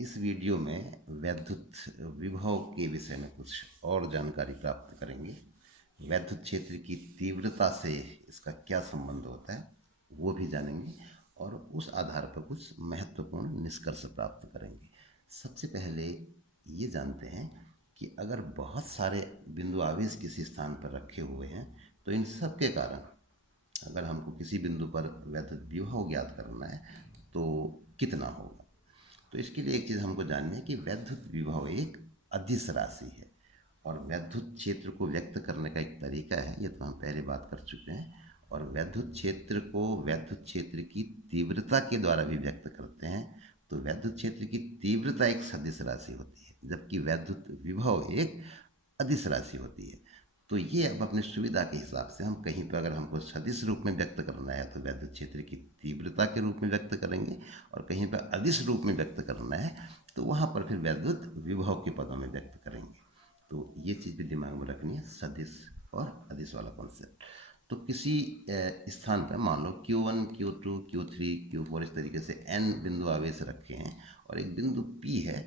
इस वीडियो में वैद्युत विभव के विषय में कुछ और जानकारी प्राप्त करेंगे। वैद्युत क्षेत्र की तीव्रता से इसका क्या संबंध होता है वो भी जानेंगे और उस आधार पर कुछ महत्वपूर्ण निष्कर्ष प्राप्त करेंगे। सबसे पहले ये जानते हैं कि अगर बहुत सारे बिंदु आवेश किसी स्थान पर रखे हुए हैं तो इन सब के कारण अगर हमको किसी बिंदु पर वैद्युत विभव ज्ञात करना है तो कितना होगा। तो इसके लिए एक चीज़ हमको जाननी है कि वैद्युत विभव एक अदिश राशि है और वैद्युत क्षेत्र को व्यक्त करने का एक तरीका है, ये तो हम पहले बात कर चुके हैं। और वैद्युत क्षेत्र को वैद्युत क्षेत्र की तीव्रता के द्वारा भी व्यक्त करते हैं। तो वैद्युत क्षेत्र की तीव्रता एक सदिश राशि होती है जबकि वैद्युत विभव एक अदिश राशि होती है। तो ये अब अपनी सुविधा के हिसाब से हम कहीं पर अगर हमको सदिश रूप में व्यक्त करना है तो वैद्युत क्षेत्र की तीव्रता के रूप में व्यक्त करेंगे और कहीं पर अदिश रूप में व्यक्त करना है तो वहाँ पर फिर वैद्युत विभव के पदों में व्यक्त करेंगे। तो ये चीज़ भी दिमाग में रखनी है, सदिश और अदिश वाला कॉन्सेप्ट। तो किसी स्थान पर मान लो Q1, Q2, Q3, Q4 इस तरीके से n बिंदु आवेश रखे हैं और एक बिंदु P है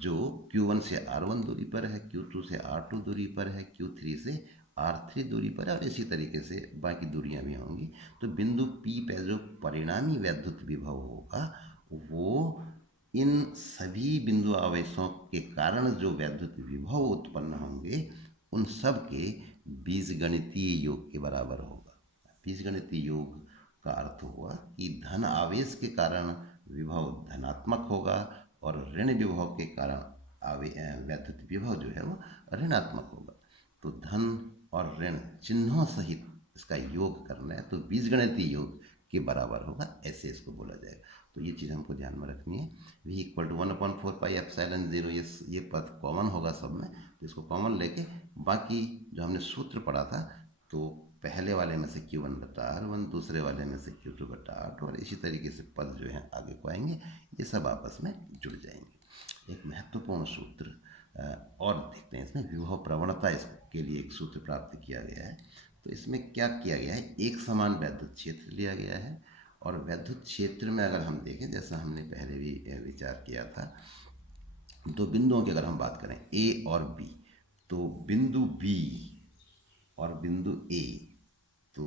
जो Q1 से R1 दूरी पर है, Q2 से R2 दूरी पर है, Q3 से R3 दूरी पर है और इसी तरीके से बाकी दूरियां भी होंगी। तो बिंदु P पर जो परिणामी वैद्युत विभव होगा वो इन सभी बिंदु आवेशों के कारण जो वैद्युत विभव उत्पन्न होंगे उन सब के बीजगणितीय योग के बराबर होगा। बीजगणितीय योग का अर्थ हुआ कि धन आवेश के कारण विभव धनात्मक होगा और ऋण विभव के कारण वैद्युत विभव जो है वो ऋणात्मक होगा। तो धन और ऋण चिन्हों सहित इसका योग करना है तो बीजगणितीय योग के बराबर होगा, ऐसे इसको बोला जाएगा। तो ये चीज़ हमको ध्यान में रखनी है। v इक्वल टू 1/4πε0, ये पद कॉमन होगा सब में, तो इसको कॉमन लेके बाकी जो हमने सूत्र पढ़ा था तो पहले वाले में से Q1/R1, दूसरे वाले में से Q2/R2 और इसी तरीके से पद जो हैं आगे को आएंगे, ये सब आपस में जुड़ जाएंगे। एक महत्वपूर्ण सूत्र और देखते हैं, इसमें विभव प्रवणता इसके लिए एक सूत्र प्राप्त किया गया है। तो इसमें क्या किया गया है, एक समान वैद्युत क्षेत्र लिया गया है और वैद्युत क्षेत्र में अगर हम देखें जैसा हमने पहले भी विचार किया था, दो बिंदुओं की अगर हम बात करें A और B, तो बिंदु B और बिंदु A, तो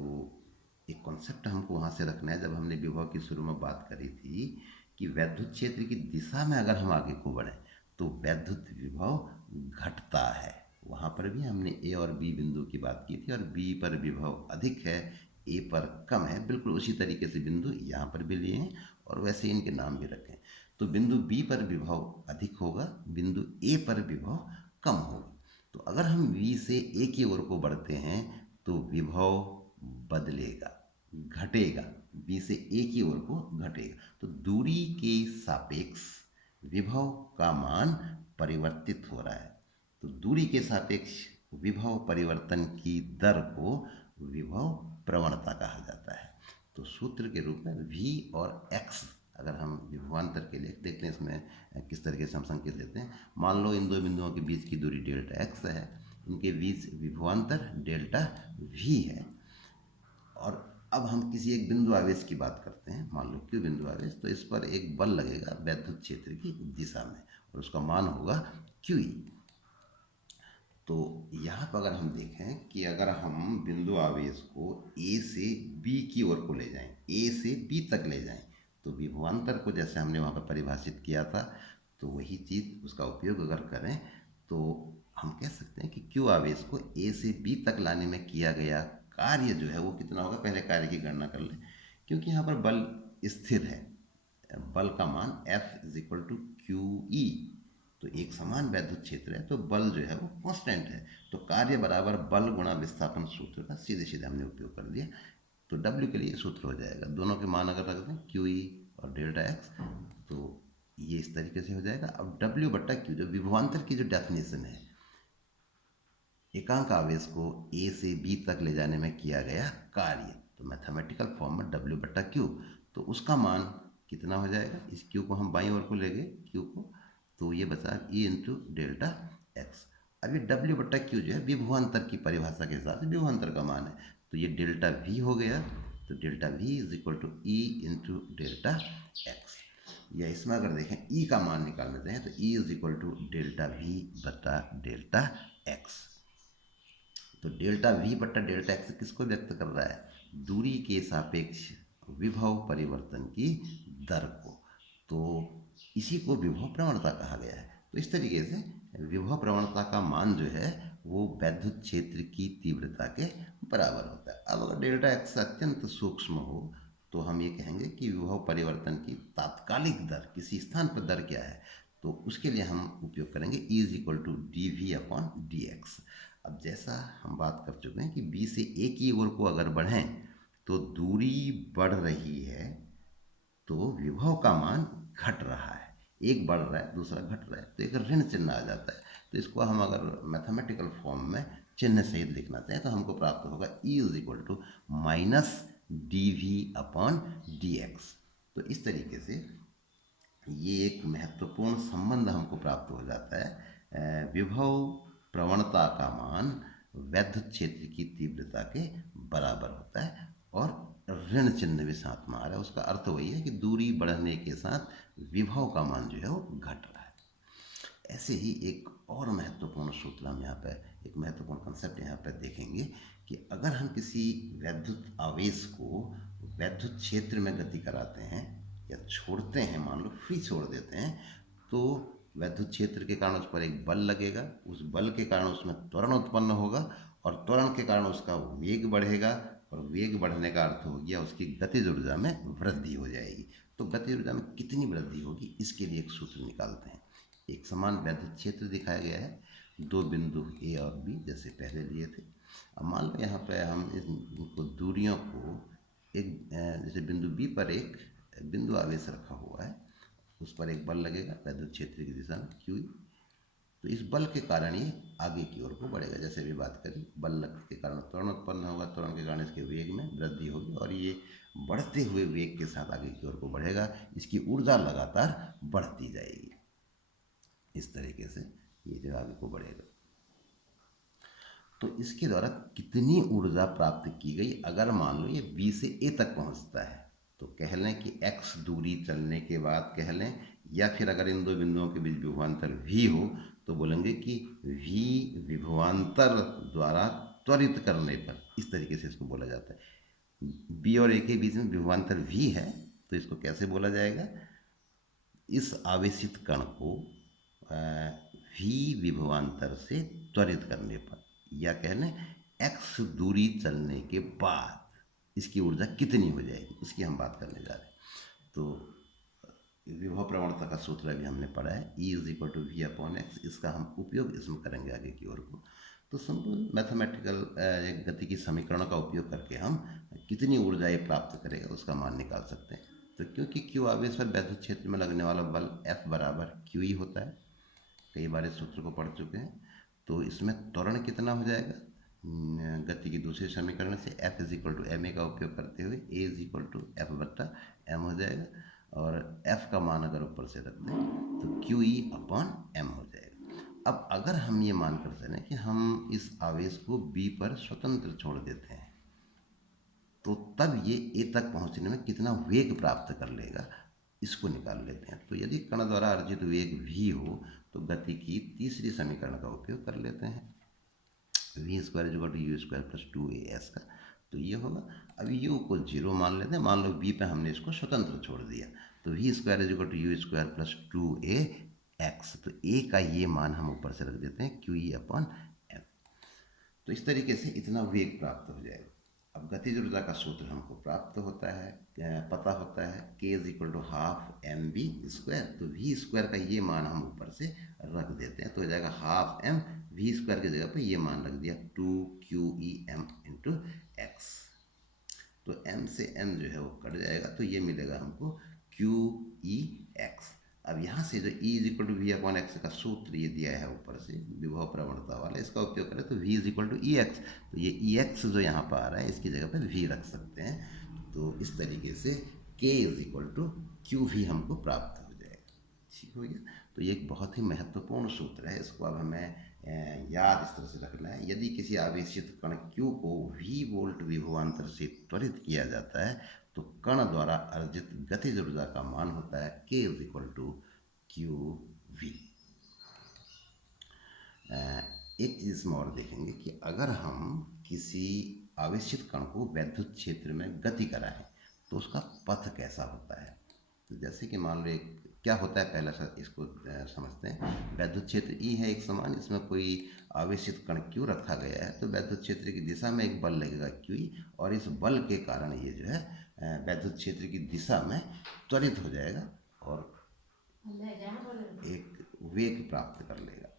एक कॉन्सेप्ट हमको वहाँ से रखना है। जब हमने विभव की शुरू में बात करी थी कि वैद्युत क्षेत्र की दिशा में अगर हम आगे को बढ़ें तो वैद्युत विभव घटता है। वहाँ पर भी हमने A और B बिंदु की बात की थी और B पर विभव अधिक है, A पर कम है। बिल्कुल उसी तरीके से बिंदु यहाँ पर भी लिए हैं और वैसे इनके नाम भी रखें। तो बिंदु B पर विभव अधिक होगा, बिंदु A पर विभव कम होगा। तो अगर हम B से A की ओर को बढ़ते हैं तो विभव बदलेगा, घटेगा, B से A की ओर को घटेगा। तो दूरी के सापेक्ष विभव का मान परिवर्तित हो रहा है। तो दूरी के सापेक्ष विभव परिवर्तन की दर को विभव प्रवणता कहा जाता है। तो सूत्र के रूप में V और X अगर हम विभवांतर के लिए देखते हैं, इसमें किस तरीके से हम संकेत देते हैं। मान लो इन दो बिंदुओं के बीच की दूरी डेल्टा x है, इनके बीच विभवांतर डेल्टा v है। और अब हम किसी एक बिंदु आवेश की बात करते हैं, मान लो Q बिंदु आवेश, तो इस पर एक बल लगेगा वैद्युत क्षेत्र की दिशा में और उसका मान होगा QE। तो यहाँ पर अगर हम देखें कि अगर हम बिंदु आवेश को A से B की ओर को ले जाएं, A से B तक ले जाएं, तो विभवांतर को जैसे हमने वहाँ पर परिभाषित किया था तो वही चीज़ उसका उपयोग अगर करें तो हम कह सकते हैं कि Q आवेश को A से B तक लाने में किया गया कार्य जो है वो कितना होगा। पहले कार्य की गणना कर लें, क्योंकि यहाँ पर बल स्थिर है, बल का मान F is equal to QE। तो एक समान वैद्युत क्षेत्र है तो बल जो है वो कांस्टेंट है, तो कार्य बराबर बल गुणा विस्थापन सूत्र का सीधे सीधे हमने उपयोग कर दिया। तो W के लिए सूत्र हो जाएगा, दोनों के मान अगर रख दें QE और डेल्टा x, तो ये इस तरीके से हो जाएगा। अब W/Q जो विभवांतर की जो डेफिनेशन है, एकांक आवेश को A से B तक ले जाने में किया गया कार्य, तो मैथमेटिकल फॉर्म में W/Q, तो उसका मान कितना हो जाएगा। इस Q को हम बाईं ओर को ले गए Q को, तो ये बचा E इंटू डेल्टा x। अब ये W/Q जो है विभवांतर की परिभाषा के हिसाब से विभवांतर का मान है, तो ये डेल्टा V हो गया। तो delta V is equal to E into delta x। या इसमें अगर देखें ई का मान निकालना चाहें तो E is equal to delta V बटा डेल्टा एक्स। तो डेल्टा वी बटा डेल्टा एक्स किसको व्यक्त कर रहा है? दूरी के सापेक्ष विभव परिवर्तन की दर को। तो इसी को विभव प्रवणता कहा गया है। तो इस तरीके से विभव प्रवणता का मान जो है वो वैद्युत क्षेत्र की तीव्रता के बराबर होता है। अब अगर डेल्टा एक्स अत्यंत सूक्ष्म हो तो हम ये कहेंगे कि विभव परिवर्तन की तात्कालिक दर, किसी स्थान पर दर क्या है, तो उसके लिए हम उपयोग करेंगे E is equal to d V upon D x. अब जैसा हम बात कर चुके हैं कि बी से ए की ओर को अगर बढ़ें तो दूरी बढ़ रही है तो विभव का मान घट रहा है। एक बढ़ रहा है दूसरा घट रहा है तो एक ऋण चिन्ह आ जाता है। तो इसको हम अगर मैथमेटिकल फॉर्म में चिन्ह सहित लिखना चाहें तो हमको प्राप्त होगा E is equal to minus D V upon D X. तो इस तरीके से ये एक महत्वपूर्ण संबंध हमको प्राप्त हो जाता है। विभव प्रवणता का मान वैद्युत क्षेत्र की तीव्रता के बराबर होता है और ऋण चिन्ह भी साथ में आ रहा है। उसका अर्थ वही है कि दूरी बढ़ने के साथ विभव का मान जो है वो घट रहा है। ऐसे ही एक और महत्वपूर्ण सूत्र हम यहाँ पे, एक महत्वपूर्ण कंसेप्ट यहाँ पे देखेंगे कि अगर हम किसी वैद्युत आवेश को वैद्युत क्षेत्र में गति कराते हैं या छोड़ते हैं, मान लो फ्री छोड़ देते हैं, तो वैद्युत क्षेत्र के कारण उस पर एक बल लगेगा, उस बल के कारण उसमें त्वरण उत्पन्न होगा और त्वरण के कारण उसका वेग बढ़ेगा और वेग बढ़ने का अर्थ हो गया उसकी गतिज ऊर्जा में वृद्धि हो जाएगी। तो गतिज ऊर्जा में कितनी वृद्धि होगी इसके लिए एक सूत्र निकालते हैं। एक समान वैद्युत क्षेत्र दिखाया गया है, दो बिंदु ए और बी जैसे पहले लिए थे। अब मान लो यहाँ पे हम इनको दूरियों को एक जैसे बिंदु बी पर एक बिंदु आवेश रखा हुआ है, उस पर एक बल लगेगा वैद्युत क्षेत्र की दिशा में क्यू। तो इस बल के कारण ये आगे की ओर को बढ़ेगा। जैसे अभी बात करी, बल के कारण त्वरण उत्पन्न होगा, त्वरण के कारण इसके वेग में वृद्धि होगी और ये बढ़ते हुए वेग के साथ आगे की ओर को बढ़ेगा। इसकी ऊर्जा लगातार बढ़ती जाएगी। इस तरीके से ये जो आगे को बढ़ेगा। तो इसके द्वारा कितनी ऊर्जा प्राप्त की गई, अगर मान लो ये बी से ए तक पहुंचता है तो कह लें कि x दूरी चलने के बाद कह लें, या फिर अगर इन दो बिंदुओं के बीच विभवांतर v हो तो बोलेंगे कि v विभवांतर द्वारा त्वरित करने पर, इस तरीके से इसको बोला जाता है। b और a के बीच में विभवांतर v है तो इसको कैसे बोला जाएगा? इस आवेशित कण को v विभवांतर से त्वरित करने पर, या कह लें x दूरी चलने के बाद इसकी ऊर्जा कितनी हो जाएगी, इसकी हम बात करने जा रहे हैं। तो विभव प्रवणता का सूत्र अभी हमने पढ़ा है, E is equal to V upon X. इसका हम उपयोग इसमें करेंगे आगे की ओर को। तो सिंपल मैथमेटिकल गति की समीकरणों का उपयोग करके हम कितनी ऊर्जा ये प्राप्त करेगा उसका मान निकाल सकते हैं। तो क्योंकि क्यू आवेश पर वैद्युत क्षेत्र में लगने वाला बल F बराबर क्यू ही होता है, कई बार इस सूत्र को पढ़ चुके हैं। तो इसमें त्वरण कितना हो जाएगा? गति की दूसरे समीकरण से F is equal to M A का उपयोग करते हुए A is equal to F बट्टा एम हो जाएगा, और F का मान अगर ऊपर से रख दें तो क्यू ई अपॉन एम हो जाएगा। अब अगर हम ये मान कर चलें कि हम इस आवेश को B पर स्वतंत्र छोड़ देते हैं तो तब ये A तक पहुंचने में कितना वेग प्राप्त कर लेगा, इसको निकाल लेते हैं। तो यदि कण द्वारा अर्जित वेग v हो तो गति की तीसरी समीकरण का उपयोग कर लेते हैं, V square is equal to U square plus 2as का। तो ये होगा, अब u को 0 मान लेते हैं, मान लो b पे हमने इसको स्वतंत्र छोड़ दिया, तो V square is equal to U square plus 2ax। तो a का ये मान हम ऊपर से रख देते हैं क्यू ई अपॉन एम। तो इस तरीके से इतना वेग प्राप्त हो जाएगा। अब गतिज ऊर्जा का सूत्र हमको प्राप्त होता है, पता होता है k is equal to half M V square. तो वी स्क्वायर का ये मान हम ऊपर से रख देते हैं तो हो जाएगा हाफ एम, वी स्क्वायर की जगह पे ये मान रख दिया 2QEm इंटू एक्स। तो m से m जो है वो कट जाएगा तो ये मिलेगा हमको QEx। अब यहाँ से जो E is equal to V upon X का सूत्र ये दिया है ऊपर से विभव प्रवणता वाला, इसका उपयोग करें तो v is equal to E X. तो ये Ex जो यहाँ पर आ रहा है इसकी जगह पर v रख सकते हैं। तो इस तरीके से k is equal to Q V हमको प्राप्त हो जाएगा। ठीक हो गया। तो ये एक बहुत ही महत्वपूर्ण सूत्र है, इसको अब हमें याद इस तरह से रखना है। यदि किसी आवेशित कण Q को v वोल्ट विभवांतर से त्वरित किया जाता है तो कण द्वारा अर्जित गतिज ऊर्जा का मान होता है k is equal to Q V. एक चीज़ इसमें और देखेंगे कि अगर हम किसी आवेशित कण को वैद्युत क्षेत्र में गति कराएं तो उसका पथ कैसा होता है। तो जैसे कि मान लो एक क्या होता है, पहला इसको समझते हैं। वैद्युत क्षेत्र ई है एक समान, इसमें कोई आवेशित कण क्यू रखा गया है, तो वैद्युत क्षेत्र की दिशा में एक बल लगेगा क्यू ई, और इस बल के कारण ये जो है वैद्युत क्षेत्र की दिशा में त्वरित हो जाएगा और एक वेग प्राप्त कर लेगा।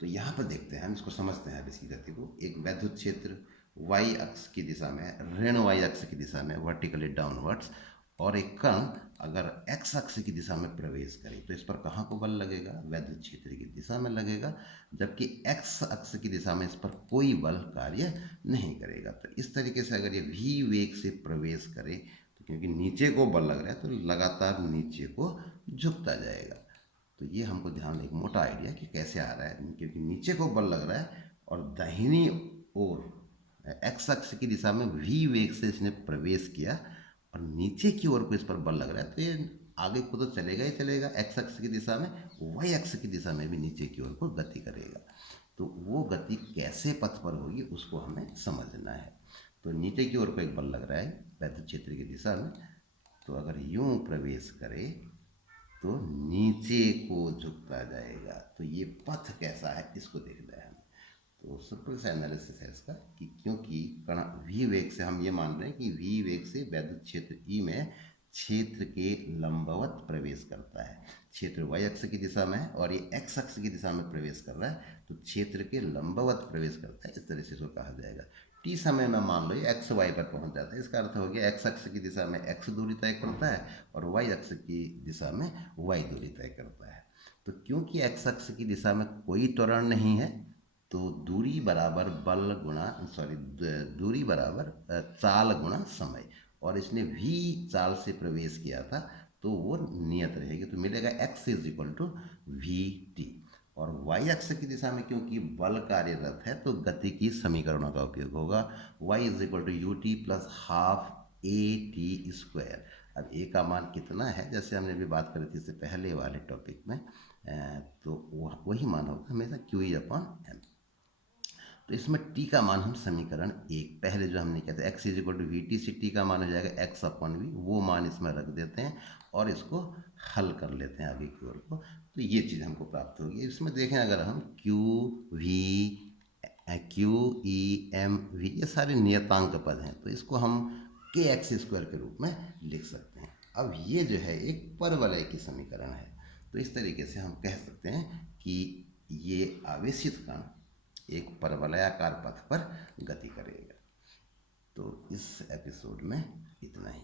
तो यहाँ पर देखते हैं, हम इसको समझते हैं अब इसकी गति को। एक वैद्युत क्षेत्र y अक्ष की दिशा में, ऋण y अक्ष की दिशा में वर्टिकली डाउनवर्ड्स, और एक कण अगर x अक्ष की दिशा में प्रवेश करे तो इस पर कहाँ को बल लगेगा, वैद्युत क्षेत्र की दिशा में लगेगा, जबकि x अक्ष की दिशा में इस पर कोई बल कार्य नहीं करेगा। तो इस तरीके से अगर ये v वेग से प्रवेश करे तो क्योंकि नीचे को बल लग रहा है तो लगातार नीचे को झुकता जाएगा। तो ये हमको ध्यान, एक मोटा आइडिया कि कैसे आ रहा है, क्योंकि नीचे को बल लग रहा है और दाहिनी ओर एक्स अक्ष की दिशा में v वेग से इसने प्रवेश किया और नीचे की ओर को इस पर बल लग रहा है, तो ये आगे को तो चलेगा ही चलेगा एक्स अक्ष की दिशा में, y अक्ष की दिशा में भी नीचे की ओर को गति करेगा। तो वो गति कैसे पथ पर होगी उसको हमें समझना है। तो नीचे की ओर को एक बल लग रहा है वैद्युत क्षेत्र की दिशा में, तो अगर यूं प्रवेश करे तो नीचे को झुकता जाएगा। तो ये पथ कैसा है इसको देखना है हमें। तो सिंपल सा एनालिसिस है इसका कि क्योंकि कण v वेग से, हम ये मान रहे हैं कि v वेग से वैद्युत क्षेत्र E में क्षेत्र के लंबवत प्रवेश करता है। क्षेत्र y अक्ष की दिशा में है और ये x अक्ष की दिशा में प्रवेश कर रहा है, तो क्षेत्र के लंबवत प्रवेश करता है, इस तरह से इसको कहा जाएगा। t समय में मान लो ये x y पर पहुंच जाता है, इसका अर्थ हो गया x अक्ष की दिशा में x दूरी तय करता है और y अक्ष की दिशा में y दूरी तय करता है। तो क्योंकि x अक्ष की दिशा में कोई त्वरण नहीं है तो दूरी बराबर बल गुणा दूरी बराबर चाल गुणा समय, और इसने v चाल से प्रवेश किया था तो वो नियत रहेगी, तो मिलेगा x is equal to V T. और y अक्ष की दिशा में क्योंकि बल कार्यरत है तो गति की समीकरणों का उपयोग होगा, y is equal to U T plus half A T square. अब a का मान कितना है, जैसे हमने अभी बात करी थी इससे पहले वाले टॉपिक में, तो वही मान होगा हमेशा क्यू ई अपॉन एम। तो इसमें t का मान हम समीकरण एक पहले जो हमने कहते हैं x is equal to V T से t का मान हो जाएगा x अपॉन वी, वो मान इसमें रख देते हैं और इसको हल कर लेते हैं आगे की ओर को, तो ये चीज़ हमको प्राप्त होगी। इसमें देखें अगर हम क्यू ई एम वी ये सारे नियतांक पद हैं, तो इसको हम के एक्स स्क्वायर के रूप में लिख सकते हैं। अब ये जो है एक परवलय की समीकरण है, तो इस तरीके से हम कह सकते हैं कि ये आवेशित कण एक परवलयाकार पथ पर गति करेगा। तो इस एपिसोड में इतना ही।